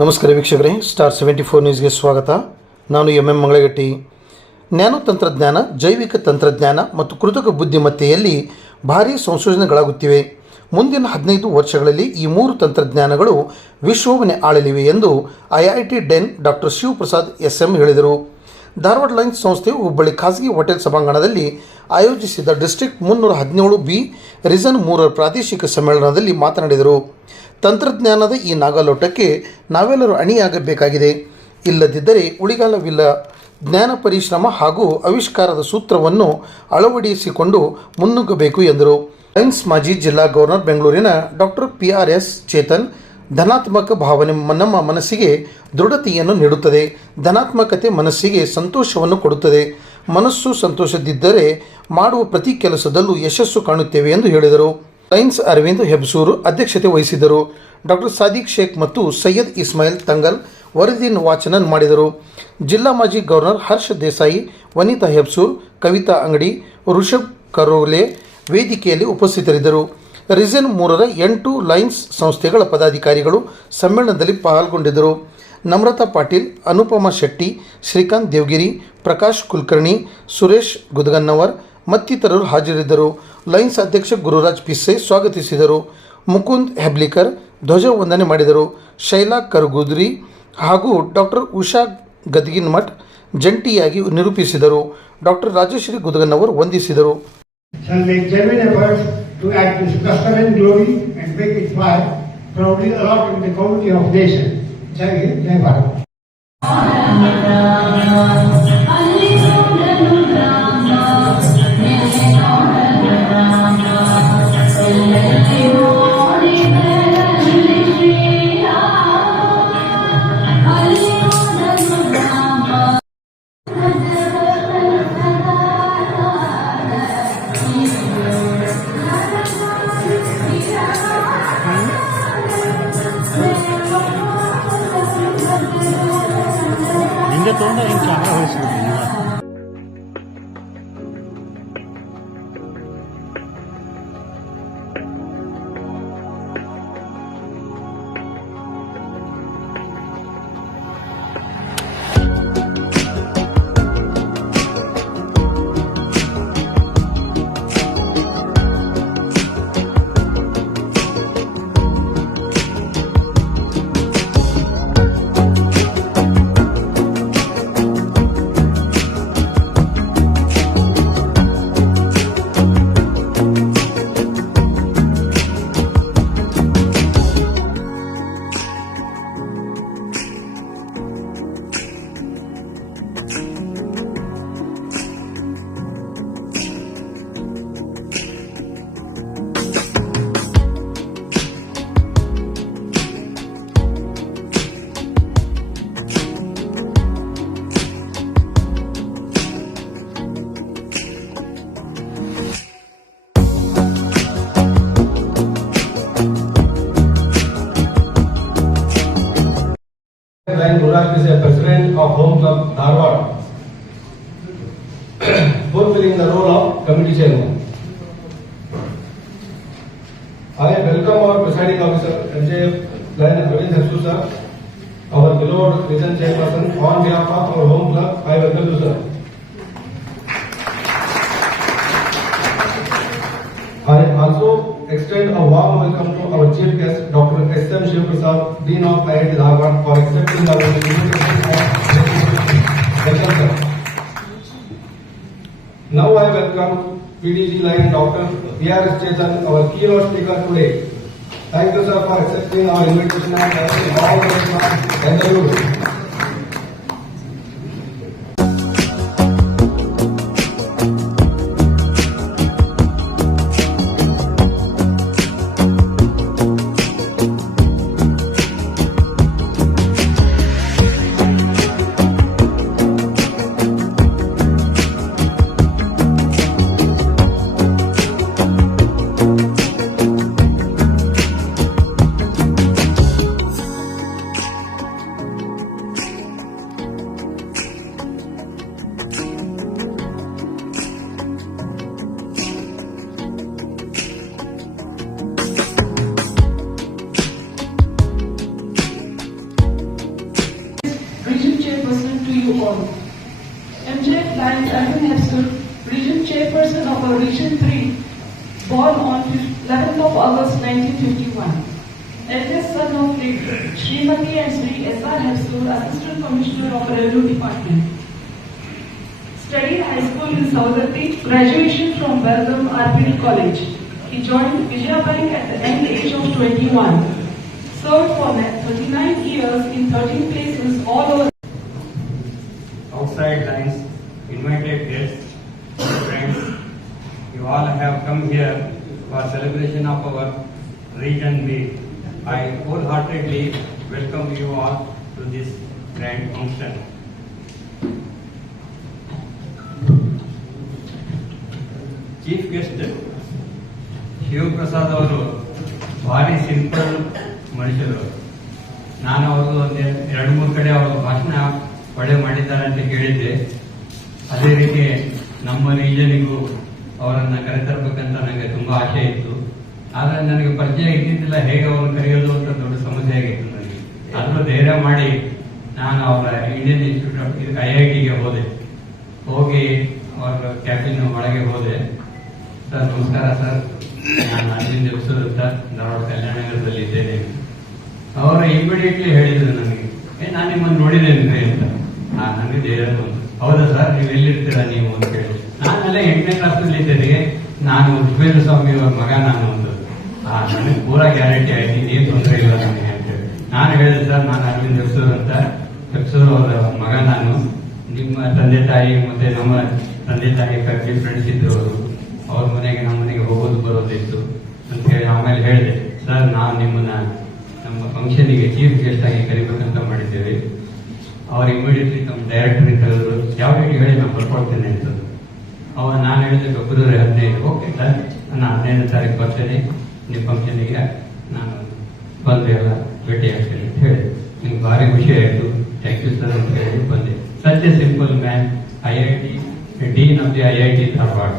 ನಮಸ್ಕಾರ ವೀಕ್ಷಕರೇ, ಸ್ಟಾರ್ 74 ನ್ಯೂಸ್ಗೆ ಸ್ವಾಗತ. ನಾನು ಎಂ ಮಂಗಳಗಟ್ಟಿ. ನ್ಯಾನೋ ತಂತ್ರಜ್ಞಾನ, ಜೈವಿಕ ತಂತ್ರಜ್ಞಾನ ಮತ್ತು ಕೃತಕ ಬುದ್ಧಿಮತ್ತೆಯಲ್ಲಿ ಭಾರೀ ಸಂಶೋಧನೆಗಳಾಗುತ್ತಿವೆ. ಮುಂದಿನ 15 ವರ್ಷಗಳಲ್ಲಿ ಈ 3 ತಂತ್ರಜ್ಞಾನಗಳು ವಿಶ್ವವನ್ನೇ ಆಳಲಿವೆ ಎಂದು IIT dean doctor Shivaprasad SM ಹೇಳಿದರು. ಧಾರವಾಡ ಲೈನ್ಸ್ ಸಂಸ್ಥೆಯು ಹುಬ್ಬಳ್ಳಿ ಖಾಸಗಿ ಹೋಟೆಲ್ ಸಭಾಂಗಣದಲ್ಲಿ ಆಯೋಜಿಸಿದ ಡಿಸ್ಟ್ರಿಕ್ಟ್ 317B ರೀಜನ್ 3 ಪ್ರಾದೇಶಿಕ ಸಮ್ಮೇಳನದಲ್ಲಿ ಮಾತನಾಡಿದರು. ತಂತ್ರಜ್ಞಾನದ ಈ ನಾಗಾಲೋಟಕ್ಕೆ ನಾವೆಲ್ಲರೂ ಅಣಿಯಾಗಬೇಕಾಗಿದೆ. ಇಲ್ಲದಿದ್ದರೆ ಉಳಿಗಾಲವಿಲ್ಲ. ಜ್ಞಾನ, ಪರಿಶ್ರಮ ಹಾಗೂ ಆವಿಷ್ಕಾರದ ಸೂತ್ರವನ್ನು ಅಳವಡಿಸಿಕೊಂಡು ಮುನ್ನುಗ್ಗಬೇಕು ಎಂದರು. ಲೈನ್ಸ್ ಮಾಜಿ ಜಿಲ್ಲಾ ಗವರ್ನರ್ ಬೆಂಗಳೂರಿನ ಡಾಕ್ಟರ್ PRS ಚೇತನ್, ಧನಾತ್ಮಕ ಭಾವನೆ ನಮ್ಮ ಮನಸ್ಸಿಗೆ ದೃಢತೆಯನ್ನು ನೀಡುತ್ತದೆ. ಧನಾತ್ಮಕತೆ ಮನಸ್ಸಿಗೆ ಸಂತೋಷವನ್ನು ಕೊಡುತ್ತದೆ. ಮನಸ್ಸು ಸಂತೋಷದಿದ್ದರೆ ಮಾಡುವ ಪ್ರತಿ ಕೆಲಸದಲ್ಲೂ ಯಶಸ್ಸು ಕಾಣುತ್ತೇವೆ ಎಂದು ಹೇಳಿದರು. ಲೈನ್ಸ್ ಅರವಿಂದ್ ಹೆಬ್ಸೂರು ಅಧ್ಯಕ್ಷತೆ ವಹಿಸಿದ್ದರು. ಡಾಕ್ಟರ್ ಸಾದಿಕ್ ಶೇಖ್ ಮತ್ತು ಸೈಯದ್ ಇಸ್ಮಾಯಿಲ್ ತಂಗಲ್ ವರದಿಯನ್ನು ವಾಚನ ಮಾಡಿದರು. ಜಿಲ್ಲಾ ಮಾಜಿ ಗವರ್ನರ್ ಹರ್ಷ ದೇಸಾಯಿ, ವನಿತಾ ಹೆಬ್ಸೂರ್, ಕವಿತಾ ಅಂಗಡಿ, ಋಷಭ್ ಕರೋಲೆ ವೇದಿಕೆಯಲ್ಲಿ ಉಪಸ್ಥಿತರಿದ್ದರು. ರೀಜನ್ 3ರ 8 ಲೈನ್ಸ್ ಸಂಸ್ಥೆಗಳ ಪದಾಧಿಕಾರಿಗಳು ಸಮ್ಮೇಳನದಲ್ಲಿ ಪಾಲ್ಗೊಂಡಿದ್ದರು. ನಮ್ರತಾ ಪಾಟೀಲ್, ಅನುಪಮಾ ಶೆಟ್ಟಿ, ಶ್ರೀಕಾಂತ್ ದೇವಗಿರಿ, ಪ್ರಕಾಶ್ ಕುಲಕರ್ಣಿ, ಸುರೇಶ್ ಗುದಗನ್ನವರ್ ಮತ್ತಿತರರು ಹಾಜರಿದ್ದರು. ಲೈನ್ಸ್ ಅಧ್ಯಕ್ಷ ಗುರುರಾಜ್ ಪಿಸ್ಸೆ ಸ್ವಾಗತಿಸಿದರು. ಮುಕುಂದ್ ಹೆಬ್ಲಿಕರ್ ಧ್ವಜವಂದನೆ ಮಾಡಿದರು. ಶೈಲಾ ಕರಗುದ್ರಿ ಹಾಗೂ ಡಾಕ್ಟರ್ ಉಷಾ ಗದಗಿನಮಠ್ ಜಂಟಿಯಾಗಿ ನಿರೂಪಿಸಿದರು. ಡಾಕ್ಟರ್ ರಾಜಶ್ರೀ ಗುದಗನ್ನವರ್ ವಂದಿಸಿದರು. ಹಿಂಗೆ ತೊಗೊಂಡು ಹಿಂಗೆ camera ಹೊಳಿಸ್ಬಿಡ್ತೀನಿ. Gururat is a president of Home Club Dharwad, fulfilling the role of committee chairman. I welcome our presiding officer, MJF Lion Arvind Hapsu sir, our beloved region chairperson. On behalf of our Home Club, I welcome you sir. I also extend a warm welcome to our chief guest, Dr. SM Shivaprasad, Dean of IIT Dharwad, for accepting our invitation. Welcome, sir. Now I welcome PDG line Dr. PRS Chetan, our keynote speaker today. Thank you, sir, for accepting our invitation and all the best and the youth. born on 11th of August 1951. Eldest son of Srimati and Sri S.R. Hepsur, Assistant Commissioner of Revenue Department. Studied high school in Saudati, graduation from Belgaum RPD College. He joined Vijaya Bank at the young age of 21. Served for 39 years in 13 places all over. Outside lines, invited guests, friends, you all have come here for celebration of our region week. I wholeheartedly welcome you all to this grand function. Chief guest Shivaprasad ಅವರು ಭಾರಿ simple ಮನುಷ್ಯರು. ನಾನು ಅವರು ಒಂದು 2-3 ಕಡೆ ಅವರು ಭಾಷಣ ಒಳ್ಳೆ ಮಾಡಿದ್ದಾರೆ ಅಂತ ಕೇಳಿದ್ದೆ. ಅದೇ ರೀತಿ ನಮ್ಮ ರೀಜನಿಗೂ ಅವರನ್ನ ಕರೆತರಬೇಕಂತ ನನಗೆ ತುಂಬಾ ಆಸೆ ಇತ್ತು. ಆದ್ರೆ ನನಗೆ ಪರಿಚಯ ಇದ್ದಿದ್ದಿಲ್ಲ, ಹೇಗೆ ಅವ್ರನ್ನ ಕರೆಯೋದು ಅಂತ ದೊಡ್ಡ ಸಮಸ್ಯೆ ಆಗಿತ್ತು ನನಗೆ. ಆದ್ರೂ ಧೈರ್ಯ ಮಾಡಿ ನಾನು ಅವರ ಇಂಡಿಯನ್ ಇನ್ಸ್ಟಿಟ್ಯೂಟ್ ಆಫ್ IITಗೆ ಹೋದೆ. ಹೋಗಿ ಅವರ ಕ್ಯಾಬಿನ್ ಒಳಗೆ ಹೋದೆ. ಸರ್ ನಮಸ್ಕಾರ ಸರ್, ನಾನು ಅರವಿಂದ್ ಹೆಪ್ಸೂರ್ ಅಂತ ಧಾರವಾಡ ಕಲ್ಯಾಣ ನಗರದಲ್ಲಿ ಇದ್ದೇನೆ. ಅವರು ಇಮಿಡಿಯೇಟ್ಲಿ ಹೇಳಿದ್ರು ನನಗೆ, ನಾನು ನಿಮ್ಮನ್ನು ನೋಡಿದ್ದೇನೆ ಅಂತ. ನನಗೆ ಧೈರ್ಯ ಬಂತು. ಹೌದಾ ಸರ್, ನೀವು ಎಲ್ಲಿರ್ತೀರಾ ನೀವು ಅಂತ ಹೇಳಿ. ನಾನೆಲ್ಲ 8ನೇ ಕ್ಲಾಸ್ನಲ್ಲಿ ಇದ್ದೇನೆ, ನಾನು ಉಪೇಂದ್ರ ಸ್ವಾಮಿ ಅವರ ಮಗ ನಾನು ಅಂತ. ನನಗೆ ಪೂರಾ ಗ್ಯಾರಂಟಿ ಆಯ್ತು, ಏನ್ ತೊಂದರೆ ಇಲ್ಲ ನನಗೆ ಅಂತೇಳಿ. ನಾನು ಹೇಳಿದೆ ಸರ್, ನಾನು ಅರವಿಂದ್ ಹೆಪ್ಸೂರ್ ಅಂತ, ಹೆಪ್ಸೂರ್ ಅವರ ಮಗ ನಾನು. ನಿಮ್ಮ ತಂದೆ ತಾಯಿ ಮತ್ತೆ ನಮ್ಮ ತಂದೆ ತಾಯಿ ಕರ್ಕಿ ಫ್ರೆಂಡ್ಸ್ ಇದ್ರು, ಅವ್ರ ಮನೆಗೆ ನಮ್ಮ ಮನೆಗೆ ಹೋಗೋದು ಬರೋದಿತ್ತು ಅಂತ ಹೇಳಿ ಆಮೇಲೆ ಹೇಳಿದೆ, ಸರ್ ನಾವು ನಿಮ್ಮನ್ನ ನಮ್ಮ ಫಂಕ್ಷನ್ಗೆ ಚೀಫ್ ಗೆಸ್ಟ್ ಆಗಿ ಕರಿಬೇಕಂತ ಮಾಡಿದ್ದೇವೆ. ಅವ್ರು ಇಮಿಡಿಯೇಟ್ಲಿ ನಮ್ಮ ಡೈರೆಕ್ಟರ್ ಕರೆದ್ರು, ಯಾವ ರೀತಿ ಹೇಳಿ ನಾನು ಬರ್ಕೊಳ್ತೇನೆ ಅಂತ. ನಾನು ಹೇಳಿದೆ ಫೆಬ್ರವರಿ 15. ಓಕೆ ಸರ್, ನಾನು 15ನೇ ತಾರೀಕು ಬರ್ತೇನೆ ನಿಮ್ಮ ಫಂಕ್ಷನ್ಗೆ, ನಾನು ಬಂದು ಎಲ್ಲ ಭೇಟಿ ಆಗ್ತೇನೆ ಅಂತ ಹೇಳಿ. ನಿಮ್ಗೆ ಭಾರಿ ಖುಷಿ ಆಯಿತು, ಥ್ಯಾಂಕ್ ಯು ಸರ್ ಅಂತ ಹೇಳಿ ಬಂದೆ. Such A simple man, IIT dean of the IIT Dharwad.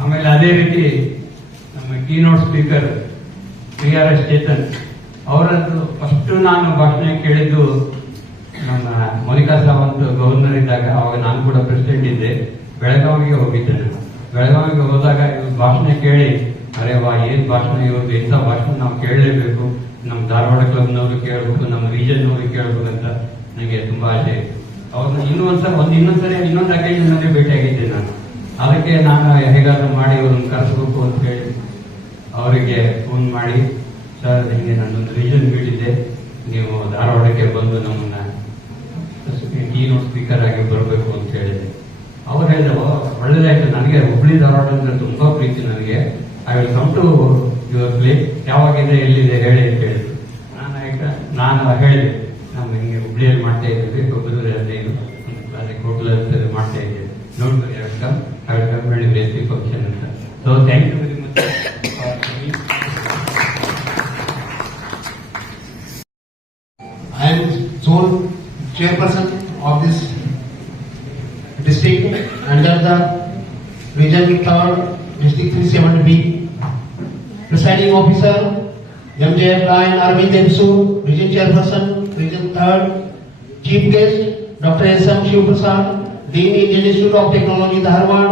ಆಮೇಲೆ ಅದೇ ರೀತಿ ನಮ್ಮ ಕೀನೋಟ್ ಸ್ಪೀಕರ್ PRS ಚೇತನ್ ಅವರದ್ದು ಫಸ್ಟ್ ನಾನು ಭಾಷಣ ಕೇಳಿದ್ದು ನಮ್ಮ ಮೋನಿಕಾ ಸಾವಂತ್ ಗವರ್ನರ್ ಇದ್ದಾಗ. ಅವಾಗ ನಾನು ಕೂಡ ಪ್ರೆಸಿಡೆಂಟ್ ಇದ್ದೆ. ಬೆಳಗಾವಿಗೆ ಹೋಗಿದ್ದೆ ನಾನು. ಬೆಳಗಾವಿಗೆ ಹೋದಾಗ ಇವ್ರ ಭಾಷಣ ಕೇಳಿ, ಅರೆ ವಾ ಏನ್ ಭಾಷಣ ಇವ್ರದ್ದು, ಇಂಥ ಭಾಷಣ ನಾವು ಕೇಳಲೇಬೇಕು, ನಮ್ಮ ಧಾರವಾಡ ಕ್ಲಬ್ನವ್ರು ಕೇಳಬೇಕು, ನಮ್ಮ ರೀಜನ್ನವ್ರಿಗೆ ಕೇಳಬೇಕು ಅಂತ ನನಗೆ ತುಂಬಾ ಆಸೆ ಇತ್ತು. ಅವ್ರನ್ನ ಇನ್ನೊಂದು ಅಕೇಶನ್ ನಲ್ಲಿ ಭೇಟಿಯಾಗಿದ್ದೆ ನಾನು. ಅದಕ್ಕೆ ನಾನು ಹೇಗಾದ್ರೂ ಮಾಡಿ ಅವ್ರನ್ನ ಕರೆಸಬೇಕು ಅಂತ ಹೇಳಿ ಅವರಿಗೆ ಫೋನ್ ಮಾಡಿ, ಸರ್ ನಿಮಗೆ ನನ್ನೊಂದು ರೀಜನ್ ಮೀಟಿದೆ, ನೀವು ಧಾರವಾಡಕ್ಕೆ ಬಂದು ನಮ್ಮನ್ನ ಕೀನೋಟ್ ಸ್ಪೀಕರ್ ಆಗಿ ಬರಬೇಕು ಅಂತ ಹೇಳಿದೆ. ಅವ್ರು ಹೇಳಿದ್ರು, ಒಳ್ಳೇದಾಯ್ತು, ನನಗೆ ಹುಬ್ಳಿ ಧಾರವಾಡ ಅಂದ್ರೆ ತುಂಬಾ ಪ್ರೀತಿ ನನಗೆ. I will come to your place, ಯಾವಾಗಿದೆ ಎಲ್ಲಿದೆ ಹೇಳಿ ಅಂತ ಹೇಳಿದ್ರು. ನಾನು ಹೇಳಿದೆ, ನಮ್ಮ ಹಿಂಗೆ ಹುಬ್ಳಿಯಲ್ಲಿ ಮಾಡ್ತಾ ಇದ್ದೀವಿ, ಫೆಬ್ರವರಿ 15 ಒಂದು ಕ್ಲಾಸಿಗೆ ಹೋಟೆಲ್ ಮಾಡ್ತಾ ಇದ್ದೇವೆ, ನೋಡ್ಬೇಕು welcome, I will come very basic function ಅಂತ. So thank you very much. I am zone chairperson of this district under the region 3rd, district 370B. Presiding officer MJF Lion Arvind Hepsur, region chairperson, region 3rd. Chief guest Dr. S.M. Shivaprasad, Dean Indian Institute of Technology Dharwad,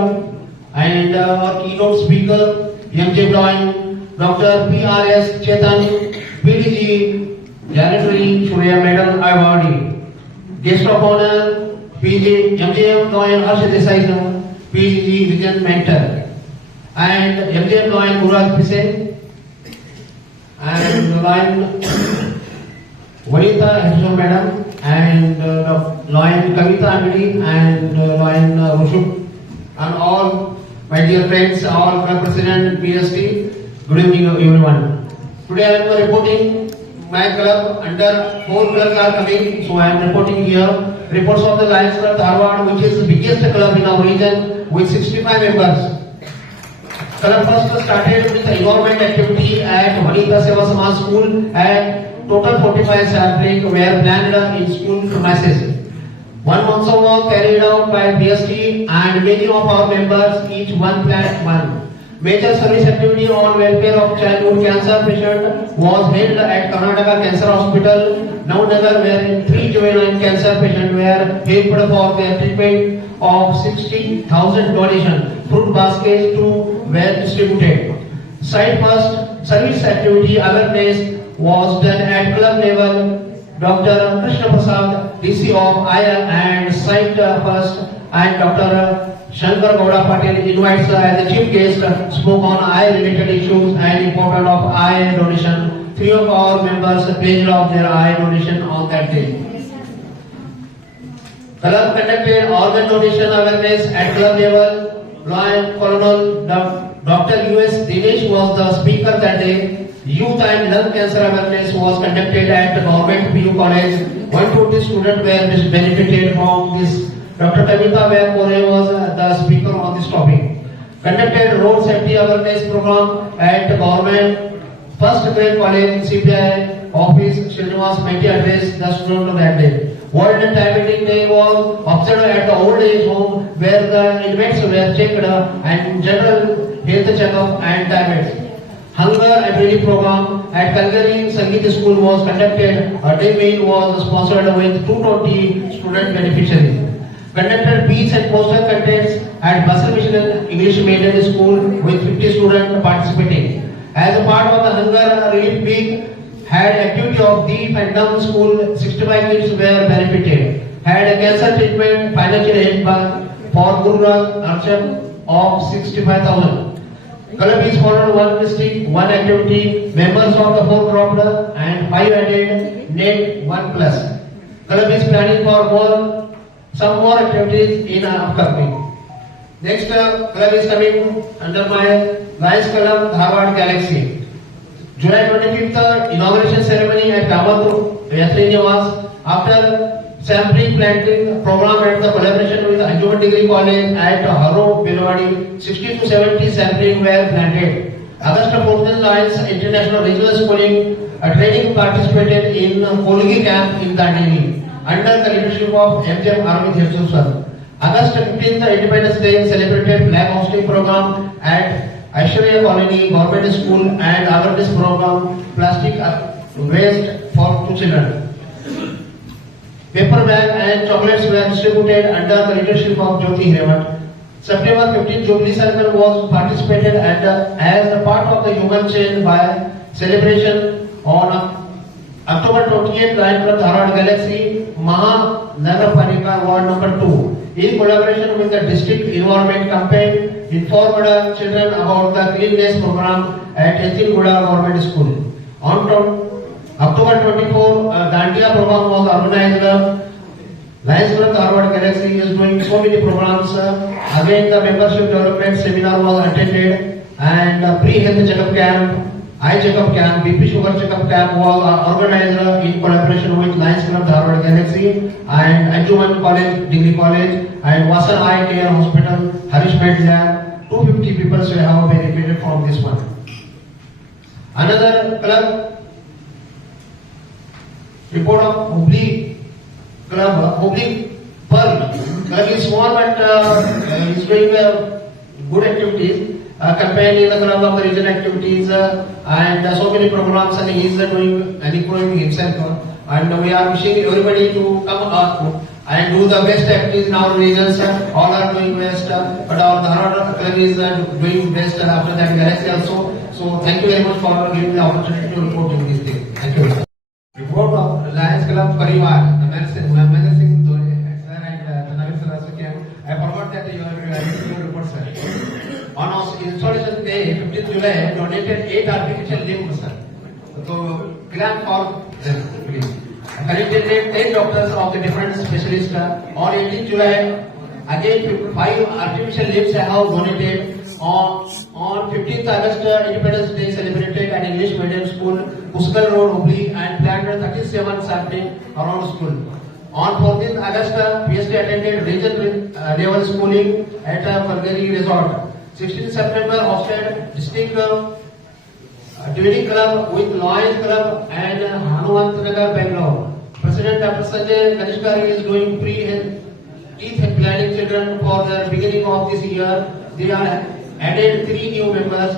and our keynote speaker MJF Lion Dr. PRS Chetan, PDG Janitary Surya Medal awardee. Guest of honor MJF Lion Arshad Desai, PDG Region Mentor, and MJF Lion Murad Pise, and Lion Vanita Hepsur Madam, and Lion Kavita Amidi, and Lion Rushuk, and all my dear friends, all club president and PST. Good evening everyone. Today I am reporting my club under 4 clubs are coming, so I am reporting here reports of the Lions Club Dharwad, which is the biggest club in our region with 65 members. Club first started with the environment activity at Vanita Seva Samaj School, and total 45 sampling were planned in school premises. 1 month of work carried out by BST and many of our members, each one planned one. Major service activity on welfare of childhood cancer patient was held at Karnataka Cancer Hospital, Navnagar, wherein 3 juvenile cancer patients were helped for their treatment. of 60,000 donation fruit baskets to were distributed. Site first service activity awareness was done at club level. Dr. Krishna Prasad, DC of IL and Site First, and Dr. Shankar Gowda Patel invites as the chief guest spoke on eye-related issues and importance of eye donation. 3 of our members pledged of their eye donation on that day. Club conducted organ donation awareness at club level. Lieutenant Colonel Dr. U.S. Dinesh was the speaker that day. Youth and lung cancer awareness was conducted at Government PU College. 120 students were benefited from this. Dr. Kavita Vyakore was the speaker on this topic. Conducted road safety awareness program at Government First Grade College CPI office. Srinivas Mehti addressed the students that day. World Diabetes Day was observed at the old age home where the inmates were checked and general health checkup and diabetes. Hunger and Reading program at Calgary Sangeet School was conducted. A day meal was sponsored with 220 student beneficiaries. Conducted speech and poster contests at Basel Mission English Medium School with 50 students participating. As a part of the Hunger Relief Week, had activity of deaf and dumb school, 65 kids were benefited. Had a cancer treatment financial aid for Guru Archam of 65,000. Club is followed one district, one activity, members of the 4 dropped and 5 added, net 1 plus. Club is planning for some more activities in upcoming. Next club is coming under my Lions Club Dharwad Galaxy. July 25th inauguration ceremony at Kamatru Yatri Niwas. After sampling planting program at the collaboration with Anjuman Degree College at Haro Bilwadi, 60 to 70 sampling were planted. August 14th Lions International Regional Schooling training participated in Kolgi camp in Dandeli under the leadership of MJM Arvind Hirsusan. August 15th Independence Day celebrated flag hosting program at Aishwarya Colony Government School and awareness program plastic waste for 2 children. Paper bag and chocolates were distributed under the leadership of Jyoti Hiremat. September 15th Jubilee Circle was participated and as a part of the human chain by celebration on October 28th Lion Club Dharwad Galaxy Maha Nagarapanika Ward number 2. In collaboration with the district environment campaign, informed children about the cleanliness program at Yatinguda Government School. On October 24, Dandiya program was organized. Lions Club Dharwad Galaxy is doing so many programs. Again, the membership development seminar was attended and pre-health checkup camp, eye checkup camp, BP sugar checkup camp was organized in collaboration with Lions Club Dharwad Galaxy and Anjuman College, Degree College and Vasan Eye Care Hospital, Harish Med Lab. 250 people have benefited from this one. Another club report of Hubli Club, Hubli Pearl. Club is small but is doing good activities. Campaign in the club of the region activities and so many programs and he is doing and improving himself. And we are wishing everybody to come up and do the best activities in our regions. All are doing best, but our Dharwad club is doing best after that Galaxy also. So thank you very much for giving the opportunity to report in this thing. Thank you. Report of Lions Club Parivar, Mehender Singh sir and Navin sir also came. I forgot that your report sir. On installation day, 15th July, donated 8 artificial limbs sir. So clap for them please. Collected 10 doctors of the different specialists. On 18th July, again 5 artificial limbs have donated. On 15th August, Independence Day celebrated at English Medium School, Puskal Road, Hubli, and planned 37 sampling around school. On 14th August, PST attended region level schooling at Calgary Resort. 16th September, hosted district Dividing Club with Lions Club and Hanumantanagar, Bangalore. President Dr. Sanjay Kanishkari is doing teeth planning children for the beginning of this year. They are added 3 new members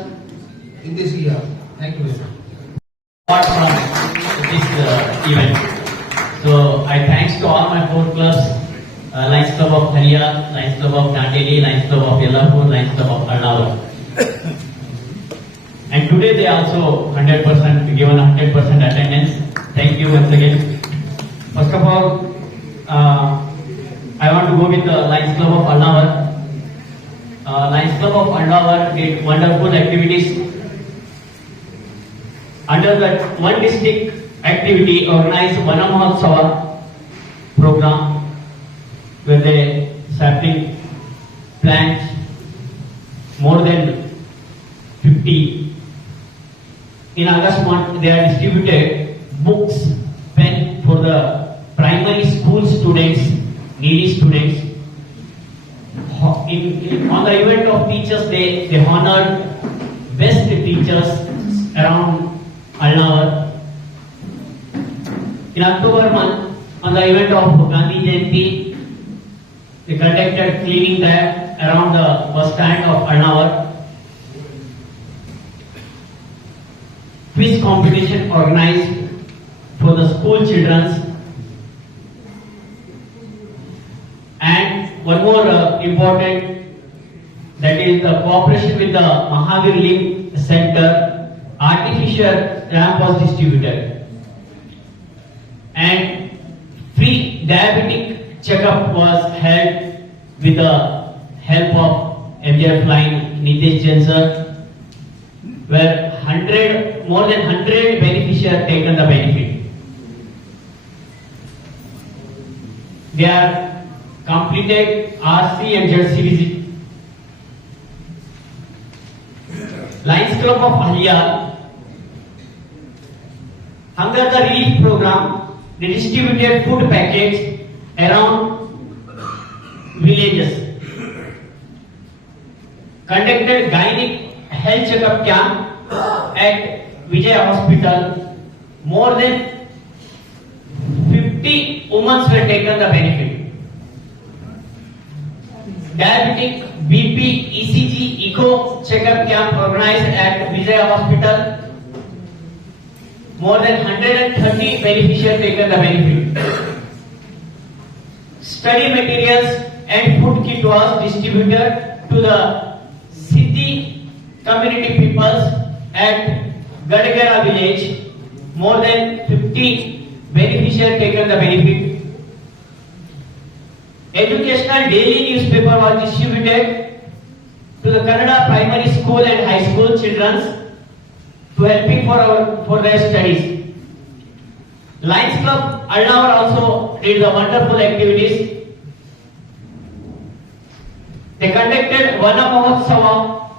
in this year. Thank you very much. Apart from this event, so I thanks to all my 4 clubs Lions Club of Haria, Lions Club of Dandeli, Lions Club of Yellapur, Lions Club of Arnavar. And today they also 100% given 100% attendance. Thank you once again. First of all, I want to go with the Lions Club of Arnavar. Lions Club of Arnavar did wonderful activities. Under that one district activity organized Vana Mahotsava program where they sapling plants more than 50. In August month, they are distributed books, pen for the primary school students, needy students. On the event of Teachers Day, they honored best teachers around Alnavar. In October month, on the event of Gandhi Jayanti, they conducted cleaning there around the bus stand of Alnavar. Quiz competition organized for the school children. And one more important, that is the cooperation with the Mahavir Link Center, artificial ramp was distributed. And free diabetic checkup was held with the help of MJF line Nitesh Jain sir, where more than 100 beneficiaries taken the benefit. They are completed RC and JRC visit. Lions Club of Ahlia, under the relief program, they distributed food packets around villages. Conducted gynec health checkup camp at Vijay Hospital. More than 50 women were taken the benefit. Diabetic BP ECG echo checkup camp organized at Vijay Hospital. More than 130 beneficiaries taken the benefit. Study materials and food kit was distributed to the city community peoples at Gadagara village. More than 50 beneficiaries taken the benefit. Educational daily newspaper was distributed to the Kannada primary school and high school children to helping for their studies. Lions Club Alnavar also did the wonderful activities. They conducted Vana Mahotsava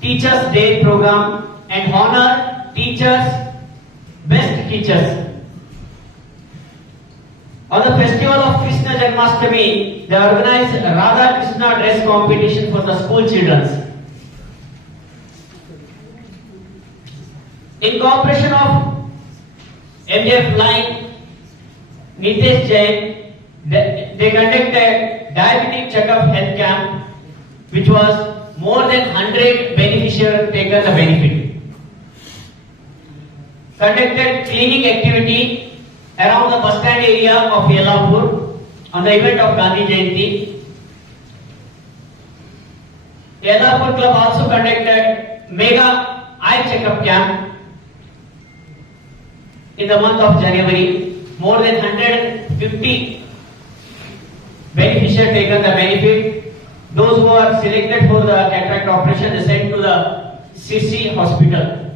Teachers Day program and honor teachers, best teachers. On the festival of Krishna Janmashtami, they organized Radha Krishna dress competition for the school children. In cooperation of MJF line Nitesh Jain, they conducted diabetic checkup health camp, which was more than 100 beneficiaries taken the benefit. Conducted cleaning activity around the bus stand area of Yellapur on the event of Gandhi Jayanti. Yellapur Club also conducted mega eye checkup camp in the month of January. More than 150 beneficiaries taken the benefit. Those who are selected for the cataract operation are sent to the CC hospital.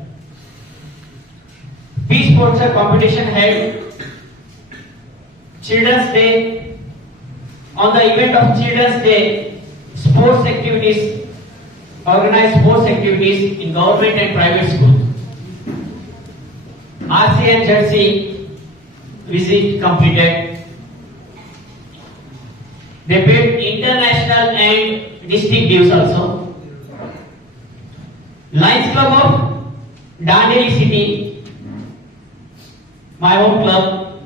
Peace sports competition held. Children's Day. On the event of Children's Day, sports activities, organized sports activities in government and private schools. RC and JRC visit completed. They paid international and district dues also. Lions Club of Dandeli City, my home club,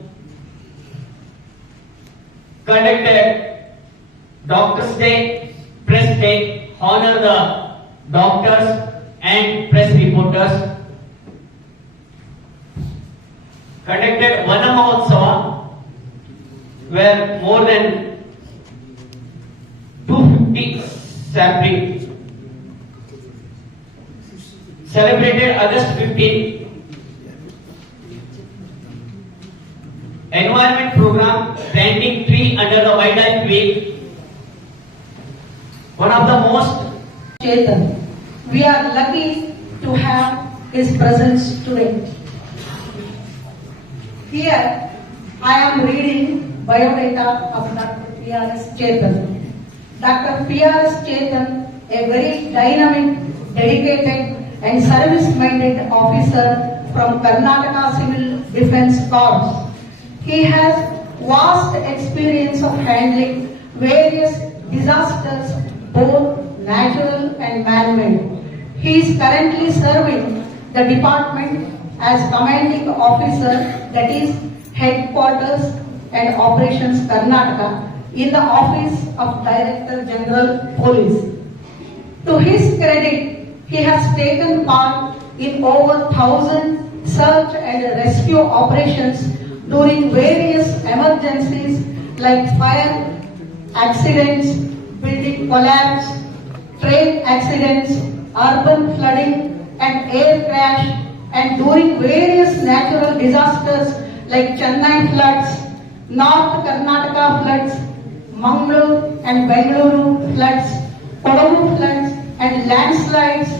conducted Doctors Day, Press Day, honor the doctors and press reporters. Conducted Vana Mahotsava where more than 250 sampling celebrated August 15 environment program planting tree under the wildlife week. One of the most Chetan. We are lucky to have his presence today. Here I am reading biodata of Dr. P.R.S. Chetan. Dr. P.R.S. Chetan, a very dynamic, dedicated and service-minded officer from Karnataka Civil Defence Corps. He has vast experience of handling various disasters, both natural and man-made. He is currently serving the department as commanding officer, that is headquarters and operations Karnataka, in the office of Director General Police. To his credit, he has taken part in over 1,000 search and rescue operations during various emergencies like fire, accidents, building collapse, train accidents, urban flooding and air crash, and during various natural disasters like Chennai floods, North Karnataka floods, Mangalore and Bengaluru floods, Kodagu floods and landslides,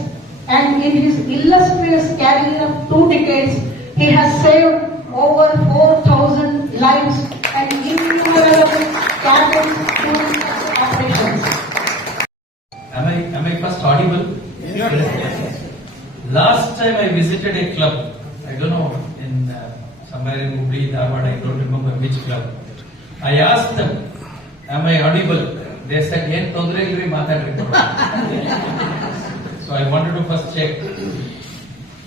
and in his illustrious career of 2 decades, he has saved over 4,000 lives and innumerable captains during operations. Am I first audible? Last time I visited a club, I don't know, in somewhere in Hubli, Dharwad, I don't remember which club. I asked them, am I audible? They said, "Yen tondre ilri matadri." So I wanted to first check.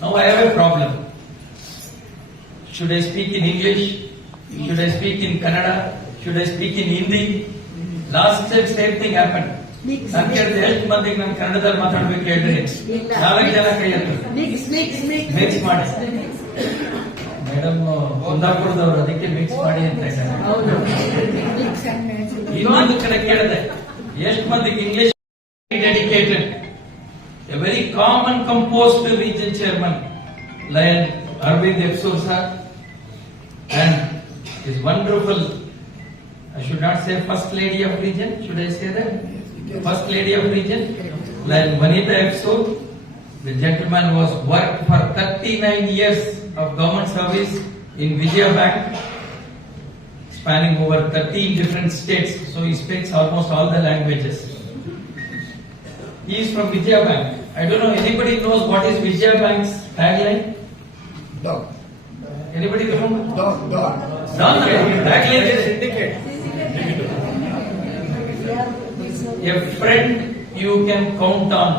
Now I have a problem. Should I speak in English? Should I speak in Kannada? Should I speak in Hindi? Last time same thing happened. ನಾನು ಕೇಳಿದೆ ಎಷ್ಟು ಮಂದಿಗೆ ನಾನು ಕನ್ನಡದಲ್ಲಿ ಮಾತಾಡ್ಬೇಕು ಹೇಳ್ರಿ, 4 ಜನ ಕೈ ಮಿಕ್ಸ್ ಮಾಡಿ. ಮೇಡಮ್ ಕುಂದಾಪುರದವರು ಅದಕ್ಕೆ ಮಿಕ್ಸ್ ಮಾಡಿ ಅಂತ ಇದ್ದಾರೆ. ಇನ್ನೊಂದು ಕಡೆ ಕೇಳಿದೆ ಎಷ್ಟು ಮಂದಿಗೆ English. Dedicated, a very calm and composed region chairman lion Aravind ಎಪ್ಸೂರ್ sir, and his wonderful, I should not say first lady of region, should I say that? First lady of region, like Vanita Epsur. The gentleman was worked for 39 years of government service in Vijaya Bank, spanning over 13 different states, so he speaks almost all the languages. He is from Vijaya Bank. I don't know, anybody knows what is Vijaya Bank's tagline? Dog. Anybody remember? Dog. Tagline is a friend you can count on.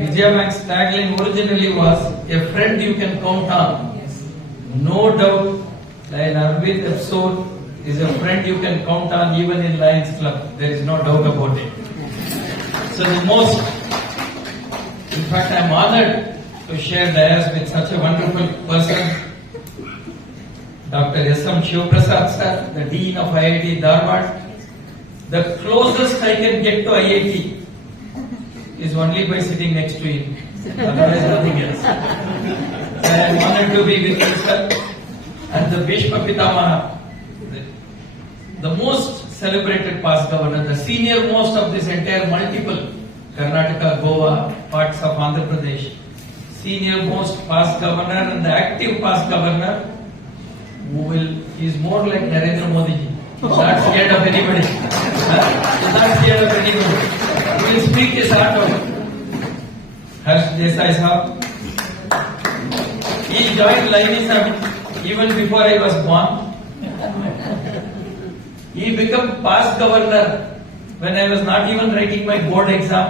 Vijaya Bank's tagline originally was a friend you can count on. No doubt, like Arvind Epsur is a friend you can count on even in Lions Club. There is no doubt about it. So in fact, I am honored to share dais with such a wonderful person, Dr. S.M. Shivprasad sir, the Dean of IIT Dharwad. The closest I can get to IIT is only by sitting next to him. Otherwise, nothing else. I am honored to be with you, sir. And the Bhishma Pitamaha, the most celebrated past governor, the senior most of this entire multiple Karnataka, Goa, parts of Andhra Pradesh, senior most past governor and the active past governor, he is more like Narendra Modi ji. He's not scared of anybody. He's not scared of anybody. He will speak his heart out. Harsh Desai Sahab. He joined Lainism even before I was born. He became past governor when I was not even writing my board exam.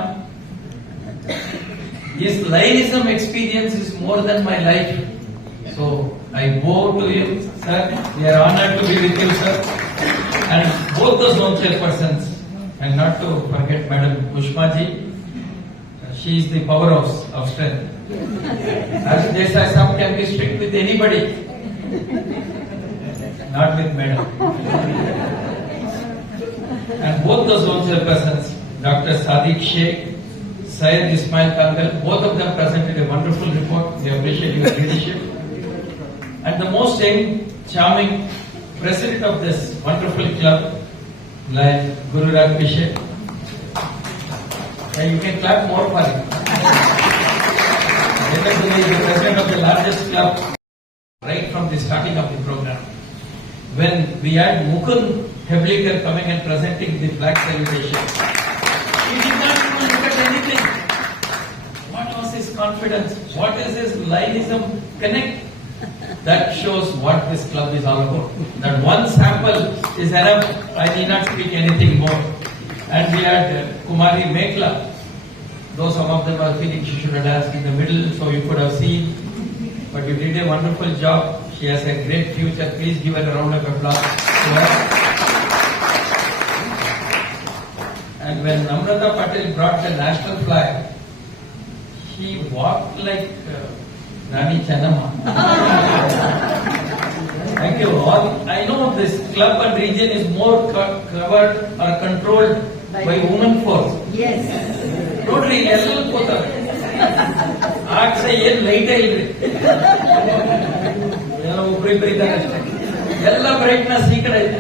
His Lainism experience is more than my life. So I bow to him, sir. We are honored to be with you, sir. And both the zone chairpersons, and not to forget Madam Ushma ji, she is the powerhouse of strength. Harsh Desai Sahab can be strict with anybody, not with Madam. And both the zone chairpersons, Dr. Sadiq Sheikh, Syed Ismail Kangal, both of them presented a wonderful report. We appreciate your leadership. And the most charming president of this wonderful club, like Guru Raj Pishe. And you can clap more for him. He is the president of the largest club right from the starting of the program. When we had Mukund Heblikar coming and presenting the flag salutation, he did not even look at anything. What was his confidence? What is his linism connect? That shows what this club is all about. That one sample is enough. I need not speak anything more. And we had Kumari Mekla. Though some of them are feeling she should have danced in the middle, so you could have seen. But you did a wonderful job. She has a great future. Please give her a round of applause. And when Namrata Patel brought the national flag, she walked like Rani Channamma. Thank you all. I know this club and region is more covered or controlled by women force. Yes. ನೋಡ್ರಿ ಎಲ್ಲ ಕೂತಾರೆ ಆಕ್ಷ ಏನ್ ಲೈಟೇ ಇಲ್ರಿ ಎಲ್ಲ ಒಬ್ರಿಬ್ಬರಿದ್ದಾರೆ ಅಷ್ಟೇ ಎಲ್ಲ brightness ಈ ಕಡೆ ಇದೆ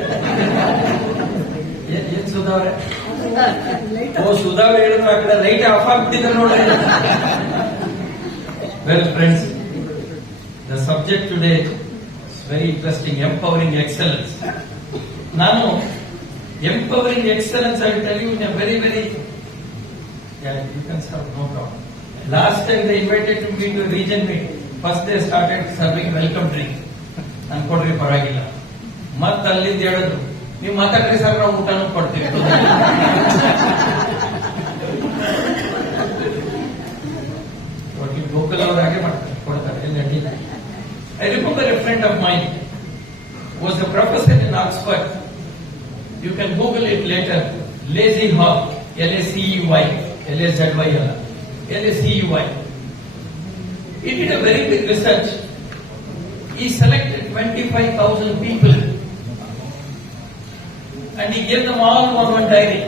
ಏನ್ ಸುಧಾವ್ರೆ ಓ ಸುಧಾವ್ರೆ ಹೇಳಿದ್ರು ಆ ಕಡೆ ಲೈಟ್ ಆಫ್ ಆಗ್ಬಿಟ್ಟಿದ್ರೆ ನೋಡ್ರಿ well friends the subject today is very interesting empowering excellence ನಾನು empowering excellence I tell you in a very Yeah, you can serve, no problem. Last time they invited me to region meeting. First they started serving welcome drink. ಅನ್ಕೊಡ್ರಿ ಪರವಾಗಿಲ್ಲ. ಮತ್ತ ಅಲ್ಲಿಂದ ಹೇಳಿದ್ರು ನೀವು ಮಾತಾಡ್ರಿ sir ನಾವು ಊಟನೂ ಕೊಡ್ತೀವಿ. ಲೋಕಲ್ ಅವರು ಹಾಗೆ ಮಾಡ್ತಾರೆ ಕೊಡ್ತಾರೆ ಎಲ್ಲ ಅಡ್ಡಿಲ್ಲ. I remember a friend of mine was a professor in Oxford. You can Google it later. Lazy Hawk, L-A-C-E-Y. LSZY ಅಲ್ಲ LSCUY. He did a very big research. He selected 25,000 people and he gave them all one diary.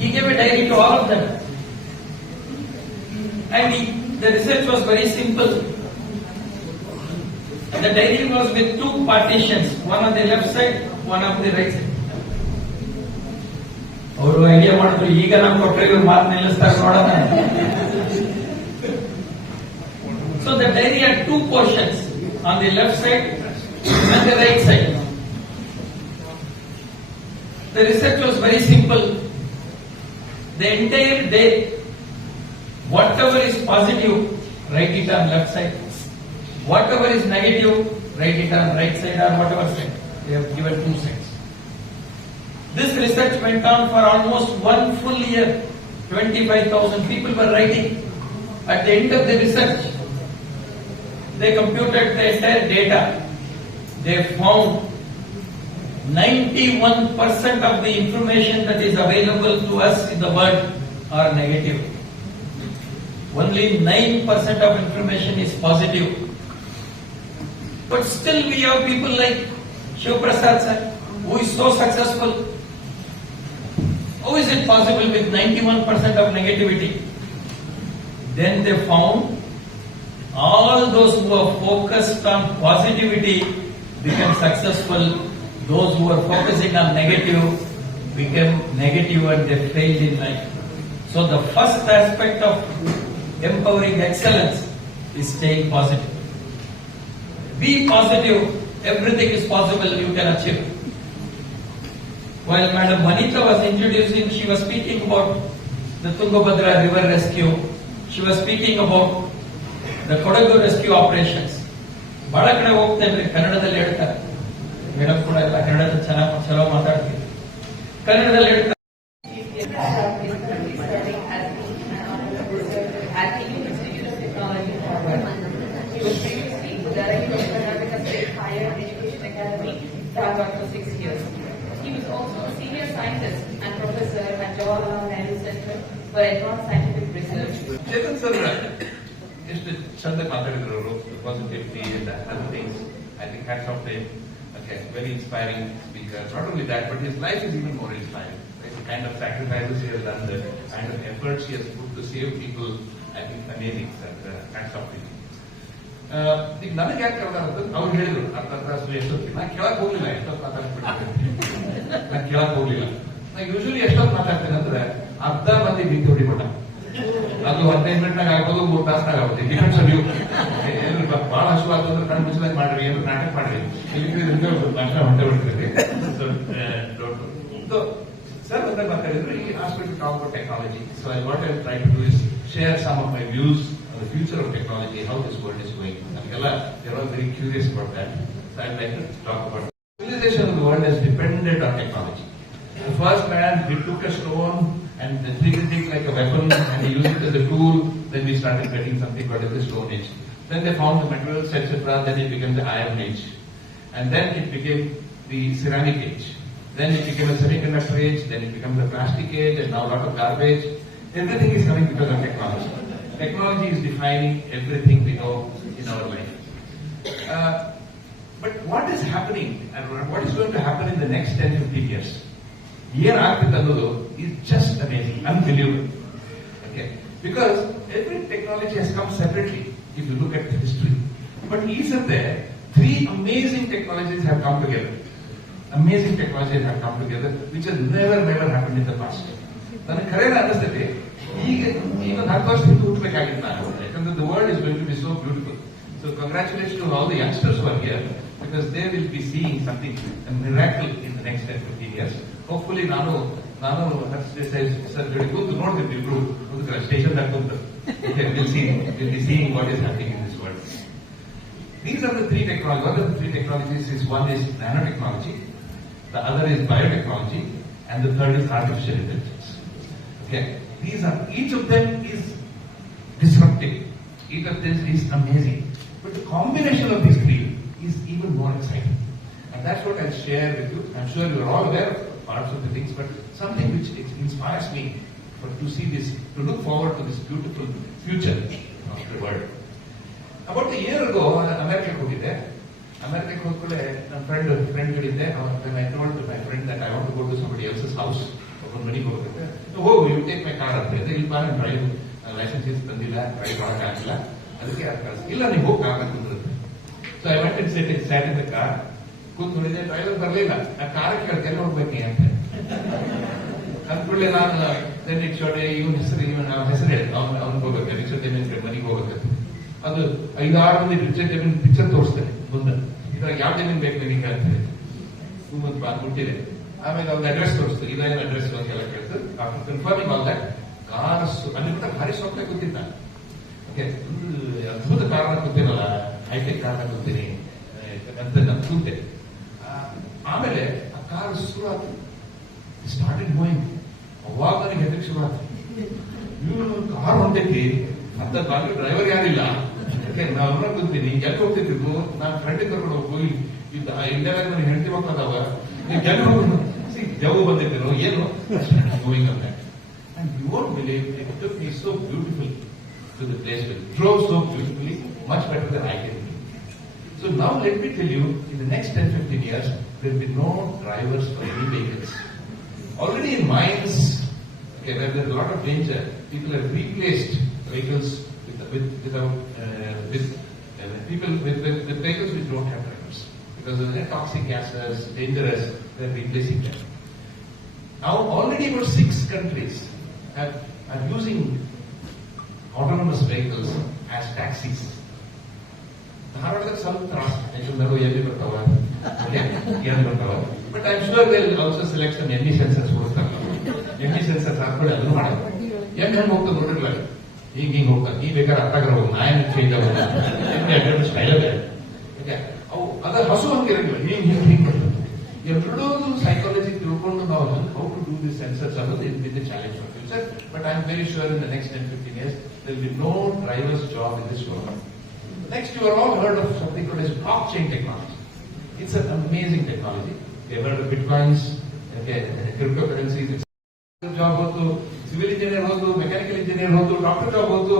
He gave a diary to all of them. And the research was very simple. The diary was with two partitions, one on the left side, one on the right side. ಅವರು idea ಮಾಡಿದ್ರು ಈಗ ನಾವು ಕೊಟ್ಟರೆ ಇವ್ರು ಮಾತು ನಿಲ್ಲಿಸ್ತಾರೆ ನೋಡೋಣ. So the diary had two portions, on the left side and the right side. The research was very simple. The entire day, whatever is positive, write it on left side. Whatever is negative, write it on right side or whatever side. They have given two sides. This research went on for almost 1 full year. 25,000 people were writing. At the end of the research, they computed the entire data. They found 91% of the information that is available to us in the world are negative. Only 9% of information is positive. But still we have people like Shiv Prasad sir, who is so successful. How is it possible with 91% of negativity? Then they found all those who are focused on positivity became successful. Those who are focusing on negative became negative and they failed in life. So the first aspect of empowering excellence is staying positive. Be positive. Everything is possible. You can achieve. While Madam Manita was introducing, she was speaking about the Tungabhadra river rescue. She was speaking about the Kodagu rescue operations. ಬಹಳ ಕಡೆ ಹೋಗ್ತೇನೆ ಕನ್ನಡದಲ್ಲಿ ಹೇಳ್ತಾರೆ. Madam ಕೂಡ ಎಲ್ಲ ಕನ್ನಡದಲ್ಲಿ ಚಲೋ ಮಾತಾಡ್ತೀವಿ. ಕನ್ನಡದಲ್ಲಿ ಹೇಳ್ತಾರೆ. For 6 years. He was also a senior scientist and professor at Jawaharlal Nehru Center for Advanced Scientific Research. Chetan sir ಎಷ್ಟು ಚಂದ ಮಾತಾಡಿದ್ರು ಅವರು positivity and other things. I think hats off to him. Okay, very inspiring speaker. Not only that, but his life is even more inspiring. Right? The kind of sacrifices he has done, the kind of efforts he has put to save people, I think amazing, sir. Hats off to you. ಈಗ ನನಗೆ ಯಾಕೆ ಕನ್ನಡ ಅಂತ ಅವ್ರು ಹೇಳಿದ್ರು ಅರ್ಧ ತಾಸು ಎಷ್ಟೊತ್ತಿಗೆ ನಾನು ಕೇಳಕ್ ಹೋಗ್ಲಿಲ್ಲ, ಎಷ್ಟೊತ್ತು ಮಾತಾಡ್ಬಿಟ್ಟಿದ್ದೆ, ನಾನು ಕೇಳಕ್ ಹೋಗ್ಲಿಲ್ಲ. ನಾನು ಯೂಶಲಿ ಎಷ್ಟೊತ್ತು ಮಾತಾಡ್ತೇನೆ ಅಂದ್ರೆ ಅರ್ಧ ಮಂದಿ ಬಿದ್ದು ಹೊಡಿಬಿಟ್ಟ, ಅದು 15 ಮಿನಿಟ್ನಾಗ ಆಗ್ಬೋದು, 3 ತಾಸ್ನಾಗ ಆಗುತ್ತೆ. ಡಿಫೆನ್ಸ್ ನೀವು ಏನು ಬಹಳ ಹಸುವಾಗ್ತದೆ ಅಂದ್ರೆ ಕಣ್ಣು ಮುಚ್ಚಲಾಗಿ ಮಾಡ್ರಿ, ಏನು ನಾಟಕ ಮಾಡ್ರಿ, ಭಾಷಣ ಹೊಂಟೆ ಬಿಡ್ತೀರಿ. ಸರ್ ಅಂತ ಮಾತಾಡಿದ್ರು ಈ hospital talk about technology. So I what I try to do is share some of my views on the future of technology, how this world is going. They're all very curious about that. So I'd like to talk about civilization of the world has depended on technology. The first man, he took a stone and treated it like a weapon and he used it as a tool. Then we started getting something called the Stone Age. Then they found the materials, etc. Then it became the Iron Age. And then it became the Ceramic Age. Then it became a semiconductor age. Then it became the plastic age, and now a lot of garbage. Everything is coming because of technology. Technology is defining everything we know in our life. But what is happening and what is going to happen in the next 10-15 years? Year after another is just amazing, unbelievable. Okay, because every technology has come separately. If you look at the history, but isn't there 3 amazing technologies have come together? Amazing technologies have come together, which has never happened in the past. ನನಗೆ ಕರೆಯಲ್ಲ ಅನ್ನಿಸ್ತದೆ ಈಗ 10 ವರ್ಷ ಹಿಂದೆ ಹುಟ್ಟಬೇಕಾಗಿತ್ತು ನಾನು, ಯಾಕಂದ್ರೆ the world is going to be so beautiful. So congratulations to all the youngsters who are here, because they will be seeing something, a miracle in the next 10-15 years. Hopefully ನಾನು sir ಕೂತು ನೋಡ್ತಿದ್ವಿ ಇಬ್ರು station ಕೂತು we'll be seeing what is happening in this world. These are the 3 technologies. One of the 3 technologies is, one is nanotechnology, the other is biotechnology, and the third is artificial intelligence. Okay, each of them is disruptive. Each of them is amazing. But the combination of these 3 is even more exciting. And that's what I'll share with you. I'm sure you're all aware of parts of the things, but something which inspires me to see this, to look forward to this beautiful future of the world. About a year ago, America ಹೋಗಿದ್ದೆ. ಅಮೆರಿಕಕ್ಕೆ ಹೋದ್ಮೇಲೆ ನನ್ನ ಫ್ರೆಂಡ್ಗಳಿದ್ದೆ. When I told my friend that I want to go to somebody else's house, ಒಬ್ಬನ ಮನೆಗೆ ಹೋಗ್ಬೇಕು, ಹೋಗು, you take my car ಅಂತ ಹೇಳಿದ್ರೆ, ಇಲ್ಲ ನಾನು ಡ್ರೈವ್ ಲೈಸೆನ್ಸ್ ತಂದಿಲ್ಲ, ಡ್ರೈವ್ ಮಾಡಕ್ ಆಗಿಲ್ಲ, ಅದಕ್ಕೆ ಇಲ್ಲ ನೀವು ಹೋಗಿ ಕಾರ್ ಕುಂದ್ರುತ್ತೆ. So I went sat in the car, ಕೂತ್ಕೊಂಡಿದ್ದೆ. ಡ್ರೈವರ್ ಬರಲಿಲ್ಲ. ಆ ಕಾರ್ ಕೇಳ್ತೆ ಎಲ್ಲಿ ಹೋಗ್ಬೇಕು ಅಂತ ಅಂದ್ಕೊಳ್ಳಿ. ನಾನು ರಿಕ್ಷೋಡೆ ಇವನ್ ಹೆಸರು ಹೇಳಿ ಅವ್ನಿಗೆ ಹೋಗ್ಬೇಕು, ರಿಕ್ಷಾ ಮನೆಗೆ ಹೋಗ್ಬೇಕು. ಅದು 5-6 ಮಂದಿ ಪಿಕ್ಚರ್ ತೋರಿಸ್ತೇನೆ ಮುಂದೆ, ಇದ್ರಾಗ ಯಾವ ಜಮೀನ್ ಬೇಕು ನಿನಗೆ ಅಂತ ಹೇಳಿ ಮುಟ್ಟಿದೆ. ಆಮೇಲೆ ಅವ್ನ ಅಡ್ರೆಸ್ ತೋರಿಸ್ತಾರೆ, ಇದೇನು ಅಡ್ರೆಸ್ ಅಂತೆಲ್ಲ ಕೇಳ್ತಾರೆ. After confirming all that, car ಅಲ್ಲಿಂದ ಭಾರಿ ಸೊಪ್ಪೆ ಕೂತಿದ್ದ. ಓಕೆ, ಅದ್ಭುತ ಕಾರಣ ಕೂತಿರಲ್ಲ, ಹೈಟೆಕ್ ಕಾರಣ ಕೂತೀನಿ ಅಂತ ನಾನು ಕೂತೆ. ಆಮೇಲೆ ಆ ಕಾರ್ ಶುರುವಾತು, ಸ್ಟಾರ್ಟೆಡ್ ಗೋಯಿಂಗ್. ಅವಾಗ ನನಗೆ ಹೆದರಿಕೆ ಶುರುವಾತು, ಇವನು ಕಾರ್ ಹೊಂಟೈತಿ ಅಂತ. ಬಾಗಿಲು ಡ್ರೈವರ್ ಯಾರಿಲ್ಲ, ನಾನು ಕೂತೀನಿ, ಎಲ್ಲಿ ಹೋಗ್ತಿದ್ದು, ನಾನು ಫ್ರೆಂಡ್ ಕರ್ಕೊಂಡು ಹೋಗಿ ಇಂಡಿಯಾದಾಗ ನನಗೆ ಹೆಂಡತಿ ಮಕ್ಕಳದಾವ, ನೀವು ಎಲ್ಲಿ ಹೋಗೋದು, ಜವು ಬಂದಿದ್ದೀರೋ ಏನು, ಗೋಯಿಂಗ್ ಅಂತ. And you won't believe, it took me so beautifully to the place where it drove so beautifully, much better than I can do. So now let me tell you, in the next 10-15 years, there will be no drivers for any vehicles. Already in mines, okay, where there's a lot of danger, people have replaced vehicles with vehicles which don't have drivers. Because of the toxic gases, dangerous, they're replacing them. Now already about 6 countries are using autonomous vehicles as taxis. ಧಾರವಾಡದಾಗ ಸ್ವಲ್ಪ ತ್ರಾಸ, ಯಾಕಂದ್ರೆ ಎಲ್ಲಿ ಬರ್ತಾವ, ಏನು ಬರ್ತಾವ. But I am sure they will also select some emmy sensors ಕೊಡ್ತಾರೆ. Emmy sensors ಹಾಕೊಂಡು ಅದನ್ನು ಮಾಡೋದು. ಹೆಂಗ್ ಹೋಗ್ತದೆ ನೋಡಿರ್ಲ, ಹಿಂಗ್ ಹೋಗ್ತಾರೆ. ನೀ ಬೇಕಾದ್ರೆ ಅತ್ತಾಗ್ರ ಹೋಗಿ, ನಾ ಏನು ಚೇಂಜ್ ಆಗೋದು ಸ್ಟೈಲ್ ಬೇರೆ. ಅವು ಅದ ಹಸು ಹಂಗಿರಂಗಿಲ್ಲ, ಹಿಂಗ್ ಬರ್ತದೆ. ಎರಡೂ ಸೈಕಾಲಜಿ ತಿಳ್ಕೊಂಡು ನಾವು how to do this sensors ಅನ್ನೋದು it will be challenge for future. But I am very sure in the next 10-15 years there will be no driver's job in this world. Next, you have all heard of something called as blockchain technology. It's an amazing technology. You have heard of bitcoins, okay, cryptocurrencies. Job hotu, civil engineer hotu, mechanical engineer hotu, doctor job hotu.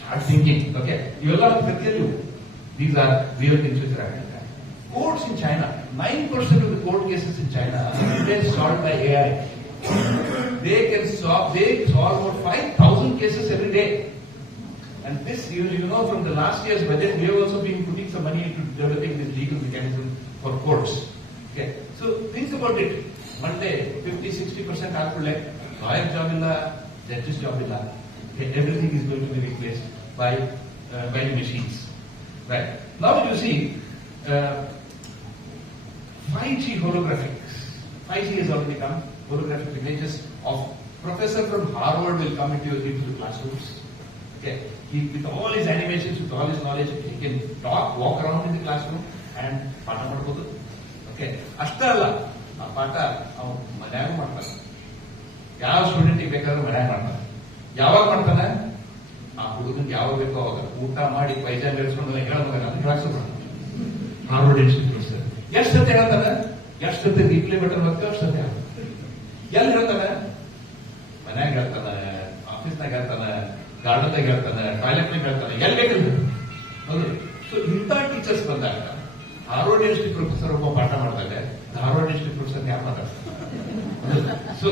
Start thinking, okay. You all are, these are real things which are happening. Courts in China, 9% of the court cases in China are today solved by AI. They solve about 5,000 cases every day. And this, you know, from the last year's budget, we have also been putting some money into developing this legal mechanism for courts. Okay, so think about it. Monday, 50-60% ಆಗ್ಬಿಡ್ಲೆ lawyer job illa, judges job illa. Okay, everything is going to be replaced by the machines. Right. Now you see 5G holographics. 5G has already come. Holographic images of professor from Harvard will come into the classrooms. Okay. With all his animations, with all his knowledge, he can walk around in the classroom and ಪಾಠ ಮಾಡಬಹುದು. Okay. ಅಷ್ಟೇ ಅಲ್ಲ, ಆ ಪಾಠ ಅವನು ಮನ್ಯಾಗ ಮಾಡ್ತಾನೆ. ಯಾವ ಸ್ಟೂಡೆಂಟಿಗೆ ಬೇಕಾದ್ರೂ ಮನ್ಯಾಗ ಮಾಡ್ತಾನೆ. ಯಾವಾಗ ಮಾಡ್ತಾನೆ? ಆ ಹುಡುಗನಿಗೆ ಯಾವಾಗ ಬೇಕೋ ಅವಾಗ ಊಟ ಮಾಡಿ ಪೈಜಾಮ ಬೆಳೆಸ್ಕೊಂಡು ಹೇಳೋದಾಗ ಕ್ಲಾಸ್ ಹಾರ್ವರ್ಡ್ ಇನ್ಸ್ಟಿಟ್ಯೂಟ್ ಸರ್ ಎಷ್ಟು ಸತಿ ಹೇಳ್ತಾನೆ, ಎಷ್ಟು ಸತಿ ರೀಪ್ಲೇ ಬಟನ್ ಮತ್ತೆ ಅಷ್ಟು ಸತಿ ಎಲ್ಲಿ ಹೇಳ್ತಾನೆ? ಮನ್ಯಾಗ ಹೇಳ್ತಾನೆ, ಆಫೀಸ್ನಾಗ ಹೇಳ್ತಾನೆ, ಗಾರ್ಡನ್ದಾಗ ಹೇಳ್ತಾನೆ, ಟಾಯ್ಲೆಟ್ನಾಗ ಹೇಳ್ತಾನೆ, ಎಲ್ಲಿ ಬೇಕಿಲ್ಲ. ಹೌದು. ಸೊ ಇಂಥ ಟೀಚರ್ಸ್ ಬಂದಾಗ ಹಾರ್ವರ್ಡ್ ಇನ್ಸ್ಟಿಟ್ಯೂಟ್ ಪ್ರೊಫೆಸರ್ ಒಬ್ಬ ಪಾಠ ಮಾಡಿದಾಗ ಹಾರ್ವರ್ಡ್ ಇನ್ಸ್ಟಿಟ್ಯೂಟ್ ಪ್ರೊಫೆಸರ್ ಯಾರು ಮಾತಾಡ್ತಾರೆ? So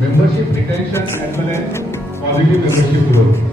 membership retention as well as positive membership growth.